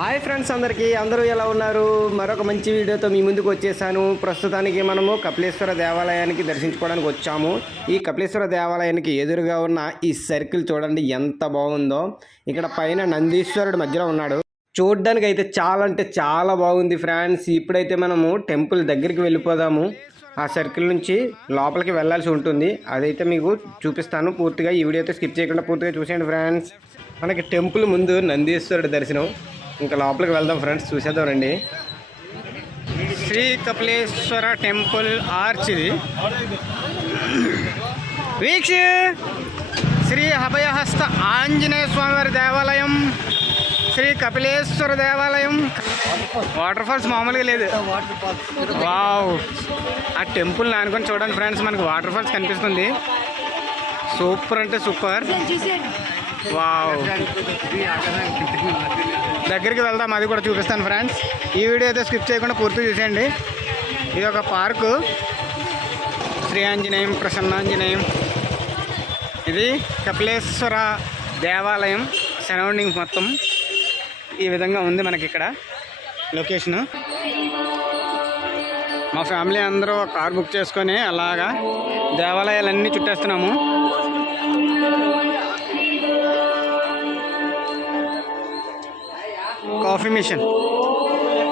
Hi friends అందరికీ అందరూ ఎలా ఉన్నారు? మరొక మంచి వీడియోతో మీ ముందుకు వచ్చేసాను. ప్రస్తుతానికి మనము కపిలేశ్వర దేవాలయానికి దర్శించుకోవడానికి వచ్చాము. ఈ కపిలేశ్వర దేవాలయానికి ఎదురుగా ఉన్న ఈ సర్కిల్ చూడండి ఎంత బాగుందో. ఇక్కడ పైన నందీశ్వరుడు మధ్యలో ఉన్నాడు. చూడ్డానికి అయితే చాలా అంటే చాలా బాగుంది ఫ్రెండ్స్. ఇప్పుడైతే మనము టెంపుల్ దగ్గరికి వెళ్ళిపోదాము. ఆ సర్కిల్ నుంచి లోపలికి వెళ్ళాల్సి ఉంటుంది. అదైతే మీకు చూపిస్తాను. పూర్తిగా ఈ వీడియో అయితే స్కిప్ చేయకుండా పూర్తిగా చూసేయండి ఫ్రెండ్స్. మనకి టెంపుల్ ముందు నందీశ్వరుడు దర్శనం. ఇంకా లోపలికి వెళ్దాం ఫ్రెండ్స్ చూసేద్దాం రండి. శ్రీ కపిలేశ్వర టెంపుల్ ఆర్చ్ ఇది. వీక్ష! శ్రీ అభయహస్త ఆంజనేయ స్వామివారి దేవాలయం శ్రీ కపిలేశ్వర దేవాలయం. వాటర్ ఫాల్స్ మామూలుగా లేదు. వావ్ ఆ టెంపుల్ని అనుకొని చూడండి ఫ్రెండ్స్ మనకి వాటర్ ఫాల్స్ కనిపిస్తుంది. సూపర్ అంటే సూపర్. వావ్ దగ్గరికి వెళ్దాం అది కూడా చూపిస్తాను ఫ్రెండ్స్ ఈ వీడియో అయితే స్కిప్ చేయకుండా పూర్తి చూసేయండి. ఇది ఒక పార్కు శ్రీ ఆంజనేయం ప్రసన్నాంజనేయం. ఇది కపిలేశ్వర దేవాలయం సరౌండింగ్ మొత్తం ఈ విధంగా ఉంది మనకి ఇక్కడ లొకేషను మా ఫ్యామిలీ అందరూ ఒక కార్ బుక్ చేసుకొని అలాగా దేవాలయాలన్నీ చుట్టేస్తున్నాము. Coffee machine.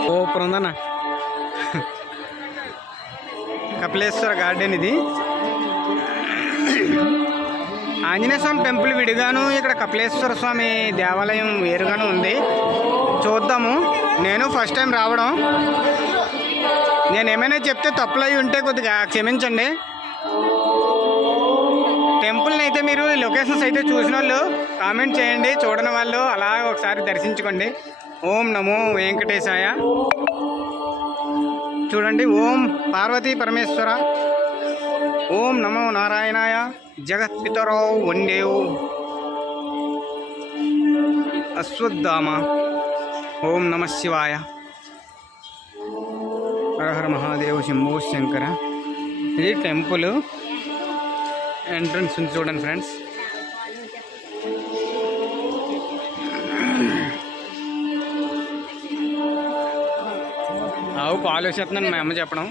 సూపర్ ఉందన్న కపిలేశ్వర గార్డెన్ ఇది. ఆంజనేయ స్వామి టెంపుల్ విడిగాను. ఇక్కడ కపిలేశ్వర స్వామి దేవాలయం వేరుగాను ఉంది. చూద్దాము. నేను ఫస్ట్ టైం రావడం. నేను ఏమైనా చెప్తే తప్పులై ఉంటే కొద్దిగా క్షమించండి. టెంపుల్ని అయితే మీరు లొకేషన్స్ అయితే చూసిన వాళ్ళు కామెంట్ చేయండి. చూడని వాళ్ళు అలా ఒకసారి దర్శించుకోండి. ఓం నమో వెంకటేశాయ. చూడండి ఓం పార్వతీ పరమేశ్వర ఓం నమో నారాయణాయ జగత్పితరో వందేవు. అశ్వత్థామ ఓం నమ శివాయ. హరహర మహాదేవ్ శంభో శంకర. ఇది టెంపుల్. ఎంట్రన్స్ ఉంది చూడండి ఫ్రెండ్స్. పాలు వేసేస్తున్నాను మా అమ్మ చెప్పడం.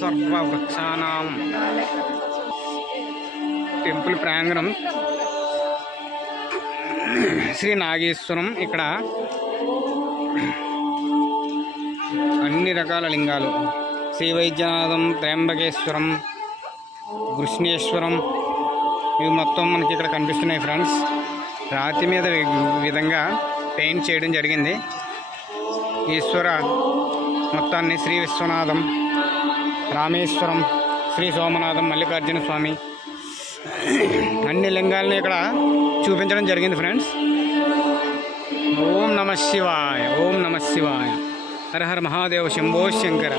సర్వవృక్షానాం టెంపుల్ ప్రాంగణం. శ్రీ నాగేశ్వరం ఇక్కడ. అన్ని రకాల లింగాలు. శ్రీ వైద్యనాథం త్రయంబకేశ్వరం కృష్ణేశ్వరం ఇవి మొత్తం మనకి ఇక్కడ కనిపిస్తున్నాయి ఫ్రెండ్స్ రాతి మీద విధంగా పెయింట్ చేయడం జరిగింది. ఈశ్వర మొత్తాన్ని శ్రీ విశ్వనాథం రామేశ్వరం శ్రీ సోమనాథం మల్లికార్జున స్వామి. అన్ని లింగాలని ఇక్కడ చూపించడం జరిగింది ఫ్రెండ్స్. ఓం నమ శివాయ ఓం నమ శివాయ. హర హర మహాదేవ శంభో శంకర.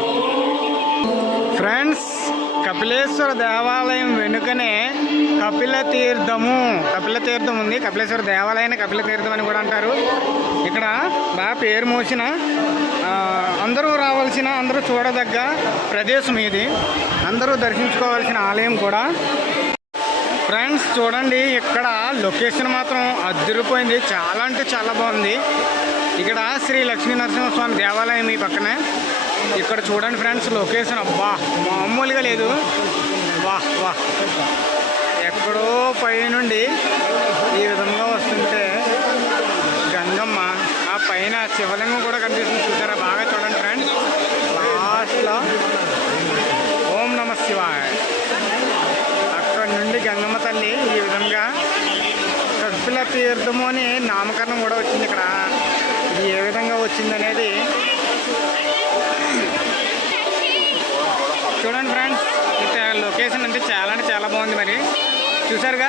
ఫ్రెండ్స్ కపిలేశ్వర దేవాలయం వెనుకనే కపిల తీర్థము. కపిల తీర్థం ఉంది. కపిలేశ్వర దేవాలయాన్ని కపిల తీర్థం అని కూడా అంటారు. ఇక్కడ బాగా పేరు మోసిన అందరూ రావాల్సిన అందరూ చూడదగ్గ ప్రదేశం ఇది. అందరూ దర్శించుకోవాల్సిన ఆలయం కూడా. ఫ్రెండ్స్ చూడండి ఇక్కడ లొకేషన్ మాత్రం అదిరిపోయింది చాలా అంటే చాలా బాగుంది. ఇక్కడ శ్రీ లక్ష్మీ నరసింహస్వామి దేవాలయం ఈ పక్కనే. ఇక్కడ చూడండి ఫ్రెండ్స్ లొకేషన్ అబ్బా మామూలుగా లేదు. వాహ్ వాహ్ ఎక్కడో పైనుండి ఈ విధంగా వస్తుంటే గంగమ్మ ఆ పైన శివలింగం కూడా కనిపిస్తుంది. చూసారా? బాగా చూడండి ఫ్రెండ్స్. లాస్ట్లో ఓం నమ శివాయ. అక్కడ నుండి గంగమ్మ తల్లి ఈ విధంగా కపిల తీర్థము అని నామకరణం కూడా వచ్చింది ఇక్కడ. ఇది ఏ విధంగా వచ్చింది అనేది చూడండి ఫ్రెండ్స్ ఇక్కడ లొకేషన్ అంటే చాలా అంటే చాలా బాగుంది మరి. చూసారుగా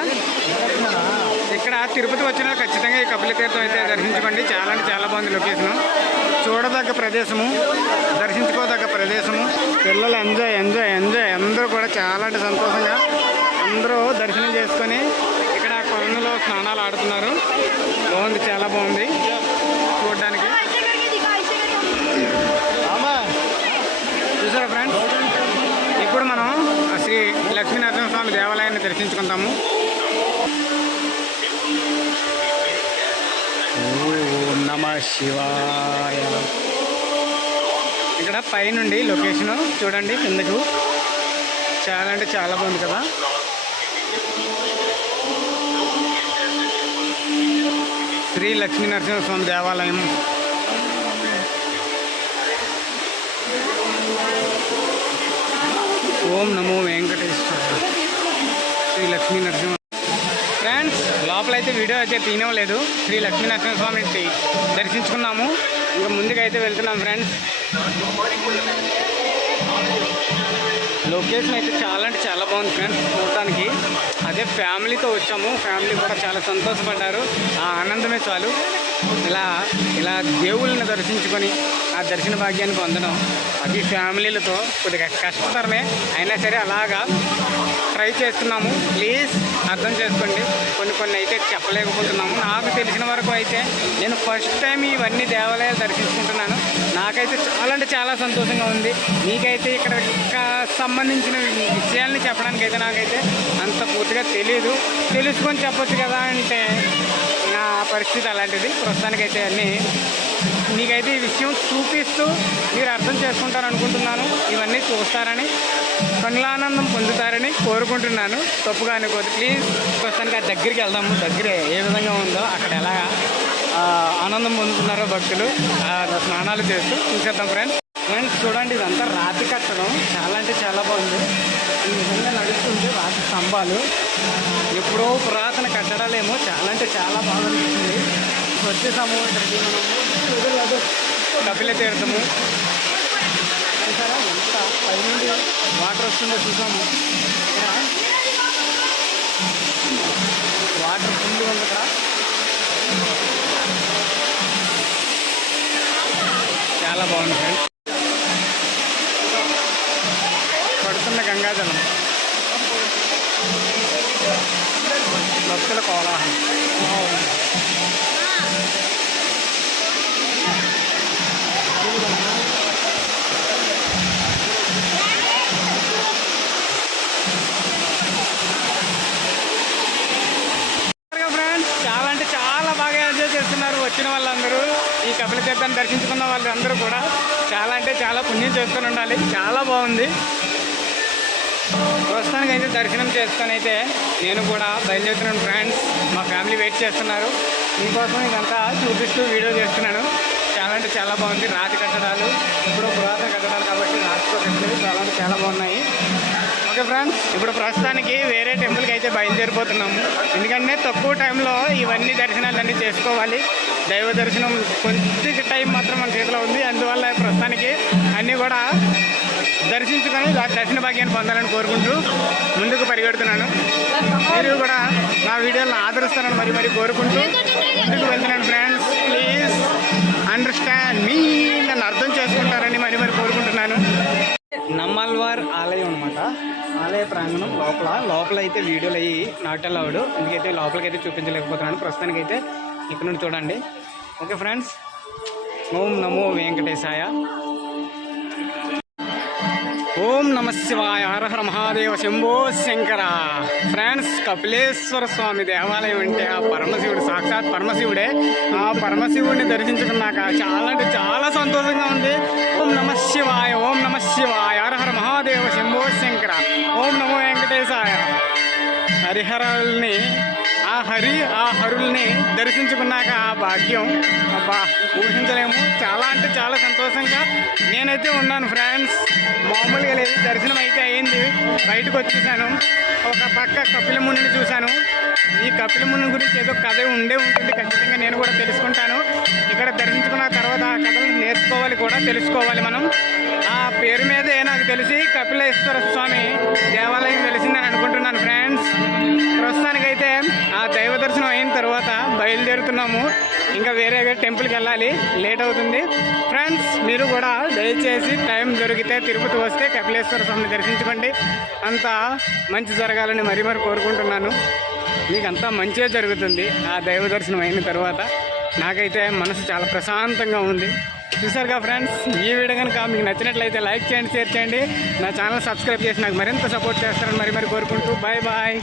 ఇక్కడ తిరుపతి వచ్చిన ఖచ్చితంగా ఈ కపిల తీర్థం అయితే దర్శించుకోండి. చాలా అంటే చాలా బాగుంది లొకేషన్. చూడదగ్గ ప్రదేశము దర్శించుకోదగ్గ ప్రదేశము. పిల్లలు ఎంజాయ్ ఎంజాయ్ ఎంజాయ్. అందరూ కూడా చాలా అంటే సంతోషంగా అందరూ దర్శనం చేసుకొని ఇక్కడ కొలనులో స్నానాలు ఆడుతున్నారు. బాగుంది చాలా బాగుంది. చూడడానికి. చూసారా ఫ్రెండ్స్? ఇప్పుడు మనం శ్రీ లక్ష్మీనరసింహ స్వామి దేవాలయాన్ని దర్శించుకుంటాము శివాయ. ఇక్కడ పైనుండి లొకేషన్ చూడండి కిందకు. చాలా అంటే చాలా బాగుంది కదా. శ్రీ లక్ష్మీ నరసింహస్వామి దేవాలయం. ఓం నమో వెంకటేశ్వర శ్రీ లక్ష్మీ నరసింహ ఫ్రెండ్స్ లోపలైతే వీడియో అయితే తీయనవలేదు శ్రీ లక్ష్మీ నరసింహస్వామి దర్శించుకున్నాము. ఇంకా ముందుకైతే వెళ్తున్నాం ఫ్రెండ్స్ లొకేషన్ అయితే చాలా అంటే చాలా బాగుంది ఫ్రెండ్స్ చూడటానికి. అదే ఫ్యామిలీతో వచ్చాము. ఫ్యామిలీ కూడా చాలా సంతోషపడ్డారు. ఆ ఆనందమే చాలు. ఇలా ఇలా దేవుళ్ళని దర్శించుకొని ఆ దర్శన భాగ్యాన్ని పొందడం అది ఫ్యామిలీలతో కొద్దిగా కష్టతరమే. అయినా సరే అలాగా ట్రై చేస్తున్నాము. ప్లీజ్ అర్థం చేసుకోండి. కొన్ని కొన్ని అయితే చెప్పలేకపోతున్నాము. నాకు తెలిసిన వరకు అయితే నేను ఫస్ట్ టైం ఇవన్నీ దేవాలయాలు దర్శించుకుంటున్నాను. నాకైతే చాలా అంటే చాలా సంతోషంగా ఉంది. మీకైతే ఇక్కడ సంబంధించిన విషయాల్ని చెప్పడానికి అయితే నాకైతే అంత పూర్తిగా తెలియదు తెలుసుకొని చెప్పొచ్చు కదా అంటే పరిస్థితి అలాంటిది. ప్రస్తుతానికైతే అన్నీ మీకైతే ఈ విషయం చూపిస్తూ మీరు అర్థం చేసుకుంటారు అనుకుంటున్నాను ఇవన్నీ చూస్తారని కనులానందం పొందుతారని కోరుకుంటున్నాను. తప్పుగా అనుకోదు ప్లీజ్ ప్రస్తుతానికి ఆ దగ్గరికి వెళ్దాము. దగ్గరే ఏ విధంగా ఉందో అక్కడ ఎలా ఆనందం పొందుతున్నారో భక్తులు స్నానాలు చేస్తూ చూసేద్దాం ఫ్రెండ్స్ ఫ్రెండ్స్ చూడండి ఇదంతా రాతి కట్టడం. చాలా అంటే చాలా బాగుంది. ఈ విధంగా నడుస్తుంటే రాతి స్తంభాలు. ఎప్పుడో పురాతన కట్టడాలేమో చాలా అంటే చాలా బాగుంటుంది వచ్చేసాము ఇక్కడికి మనము కపిల తీరుతాము చూసారా? ఎంత పైనుండి వాటర్ వస్తుందో చూసాము. వాటర్ ఫుల్ ఉంది ఇక్కడ చాలా బాగుంది ఫ్రెండ్స్. పడుతున్న గంగాజలం భక్తుల కోలాహలం చాలా అంటే చాలా బాగా ఎంజాయ్ చేస్తున్నారు వచ్చిన వాళ్ళందరూ. ఈ కపిల తీర్థాన్ని దర్శించుకున్న వాళ్ళందరూ కూడా. చాలా అంటే చాలా పుణ్యం చేసుకొని ఉండాలి. చాలా బాగుంది. ప్రస్తుతానికి అయితే దర్శనం చేసుకొని అయితే నేను కూడా బయలుదేరుతున్నాను ఫ్రెండ్స్. మా ఫ్యామిలీ వెయిట్ చేస్తున్నారు. మీకోసం ఇదంతా చూపిస్తూ వీడియో చేస్తున్నాను. చాలా అంటే చాలా బాగుంది. రాతి కట్టడాలు ఇప్పుడు పురాతన కట్టడాలు కాబట్టి రాతితో కట్టేవి చాలా అంటే చాలా బాగున్నాయి. ఓకే ఫ్రెండ్స్ ఇప్పుడు ప్రస్తుతానికి వేరే టెంపుల్కి అయితే బయలుదేరిపోతున్నాము. ఎందుకంటే తక్కువ టైంలో ఇవన్నీ దర్శనాలన్నీ చేసుకోవాలి. దైవ దర్శనం కొద్ది టైం మాత్రం మన చేతిలో ఉంది. అందువల్ల ప్రస్తుతానికి అన్నీ కూడా దర్శించుకొని దర్శన భాగ్యాన్ని పొందాలని కోరుకుంటూ ముందుకు పరిగెడుతున్నాను. మీరు కూడా నా వీడియోలను ఆదరిస్తారని మరి మరి కోరుకుంటూ ముందుకు వెళ్తున్నాను ఫ్రెండ్స్ ప్లీజ్ అండర్స్టాండ్ మీ నన్ను అర్థం చేసుకుంటారని మరి మరి కోరుకుంటున్నాను. నమ్మల్వార్ ఆలయం అనమాట ఆలయ ప్రాంగణం లోపల. లోపల అయితే వీడియోలు అయ్యి నాట్ అలౌడ్ ఎందుకైతే లోపలికి అయితే చూపించలేకపోతున్నాను. ప్రస్తుతానికి అయితే ఇక్కడ నుండి చూడండి. ఓకే ఫ్రెండ్స్ ఓం నమో వెంకటేశాయ. ఓం నమ శివాయ మహాదేవ శంభో శంకర. ఫ్రెండ్స్ కపిలేశ్వర స్వామి దేవాలయం అంటే ఆ పరమశివుడు సాక్షాత్ పరమశివుడే. ఆ పరమశివుడిని దర్శించుకున్నాక చాలా అంటే చాలా సంతోషంగా ఉంది. ఓం నమ శివాయ ఓం నమ శివాయ హర మహాదేవ శంభో శంకర. ఓం నమో వెంకటేశాయ. హరిహరాల్ని ఆ హరి ఆ హరుల్ని దర్శించుకున్నాక ఆ భాగ్యం అబ్బా ఊహించలేము. చాలా అంటే చాలా సంతోషంగా నేనైతే ఉన్నాను ఫ్రెండ్స్. మామూలుగా లేదు దర్శనం అయితే అయింది. బయటకు వచ్చేసాను. ఒక పక్క కపిల మునిని చూశాను. ఈ కపిల ముని గురించి ఏదో కథ ఉండే ఉంటుంది ఖచ్చితంగా నేను కూడా తెలుసుకుంటాను. ఇక్కడ దర్శించుకున్న తర్వాత ఆ కథలు నేర్చుకోవాలి కూడా తెలుసుకోవాలి మనం. పేరు మీదే నాకు తెలిసి కపిలేశ్వర స్వామి దేవాలయం తెలిసిందని అనుకుంటున్నాను ఫ్రెండ్స్ ప్రస్తుతానికైతే ఆ దైవ దర్శనం అయిన తర్వాత బయలుదేరుతున్నాము. ఇంకా వేరే టెంపుల్కి వెళ్ళాలి. లేట్ అవుతుంది. ఫ్రెండ్స్ మీరు కూడా దయచేసి టైం దొరికితే తిరుపతి వస్తే కపిలేశ్వర స్వామిని దర్శించుకోండి. అంతా మంచి జరగాలని మరీ మరి కోరుకుంటున్నాను. మీకు అంతా మంచిగా జరుగుతుంది ఆ దైవ దర్శనం అయిన తర్వాత. నాకైతే మనసు చాలా ప్రశాంతంగా ఉంది. చూసారుగా ఫ్రెండ్స్? ఈ వీడియో కనుక మీకు నచ్చినట్లయితే లైక్ చేయండి షేర్ చేయండి. నా ఛానల్ సబ్స్క్రైబ్ చేసి నాకు మరింత సపోర్ట్ చేస్తారని మరి మరి కోరుకుంటూ బాయ్ బాయ్.